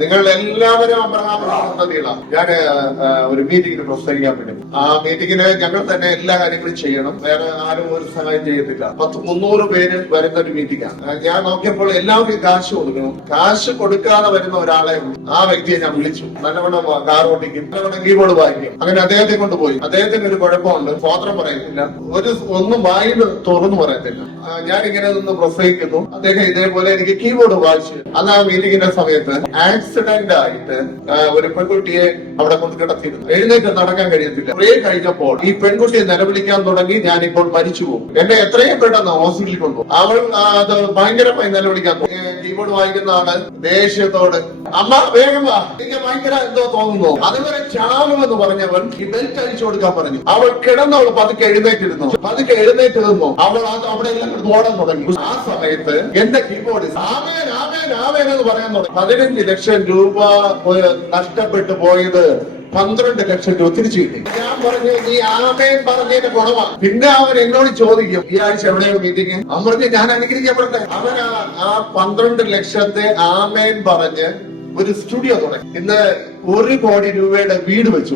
നിങ്ങൾ എല്ലാവരും അബ്രഹാമിലാണ്. ഞാൻ ഒരു മീറ്റിംഗിന് പ്രസംഗിക്കാൻ വേണ്ടി ആ മീറ്റിംഗിന് ഞങ്ങൾ തന്നെ എല്ലാ കാര്യങ്ങളും ചെയ്യണം. വേറെ ആരും ഒരു സഹായം ചെയ്യത്തില്ല. 300 പേര് വരുന്ന ഒരു മീറ്റിംഗാണ്. ഞാൻ നോക്കിയപ്പോൾ എല്ലാവർക്കും കാശ് കൊടുക്കണം. കാശ് കൊടുക്കാതെ വരുന്ന ഒരാളെ ആ വ്യക്തിയെ ഞാൻ വിളിച്ചു. നല്ലവണ്ണം കാർ ഓടിക്കും, നല്ലവണ്ണം കീബോർഡ് വായിക്കും. അങ്ങനെ അദ്ദേഹത്തെ കൊണ്ടുപോയി. അദ്ദേഹത്തിന് ഒരു കുഴപ്പമുണ്ട്, സ്തോത്രം പറയത്തില്ല, ഒന്നും വായിൽ തുറന്നു പറയത്തില്ല. ഞാനിങ്ങനെ നിന്ന് പ്രസംഗിക്കുന്നു. അദ്ദേഹം ഇതേപോലെ എനിക്ക് കീബോർഡ് വായിച്ചു. അന്ന് ആ മീറ്റിംഗിന്റെ സമയത്ത് ആക്സിഡന്റ് ആയിട്ട് ഒരു പെൺകുട്ടിയെ അവിടെ കൊണ്ട് കിടത്തിയിരുന്നു. എഴുന്നേറ്റ് നടക്കാൻ കഴിയത്തില്ല. കുറെ കഴിഞ്ഞപ്പോൾ ഈ പെൺകുട്ടിയെ നിലവിളിക്കാൻ തുടങ്ങി. ഞാനിപ്പോൾ മരിച്ചു പോകും, എന്നെ എത്രയും പെട്ടെന്ന് ഹോസ്പിറ്റലിൽ കൊണ്ടുപോകും. അവൾ അത് ഭയങ്കരമായി നിലവിളിക്കാൻ തുടങ്ങി. കീബോർഡ് വായിക്കുന്ന ആള് ദേഷ്യത്തോട്, അമ്മ വേഗം വാ, എനിക്ക് ഭയങ്കര എന്തോ തോന്നുന്നു. അതുവരെ ചാവുമെന്ന് പറഞ്ഞവൻ ഈ ബെൽറ്റ് അഴിച്ചു കൊടുക്കാൻ പറഞ്ഞു. അവൾ കിടന്നവൾ പതുക്കെ എഴുന്നേറ്റിരുന്നു. പതുക്കെ എഴുന്നേറ്റ് നിന്നു. അവൾ അവിടെ എല്ലാം ഓടാൻ തുടങ്ങി. ആ സമയത്ത് എന്റെ കീബോർഡ് ആമേൻ ആമേൻ ആമേൻ എന്ന് പറയാൻ തുടങ്ങി. 15 ലക്ഷം രൂപ നഷ്ടപ്പെട്ടു പോയത് 12 ലക്ഷം രൂപ തിരിച്ചു കിട്ടി. ഞാൻ പറഞ്ഞു, നീ ആമേൻ പറഞ്ഞതിന്റെ ഗുണമാണ്. പിന്നെ അവൻ എന്നോട് ചോദിക്കും, ഈ ആഴ്ച എവിടെയോ മീറ്റിംഗ്? അവൻ പറഞ്ഞു, ഞാൻ അനുഗ്രഹിക്കപ്പെടട്ടെ. അവൻ ആ 12 ലക്ഷത്തെ ആമേൻ പറഞ്ഞ് ഒരു സ്റ്റുഡിയോ തുടങ്ങി. ഇന്ന് 1 കോടി രൂപയുടെ വീട് വെച്ചു.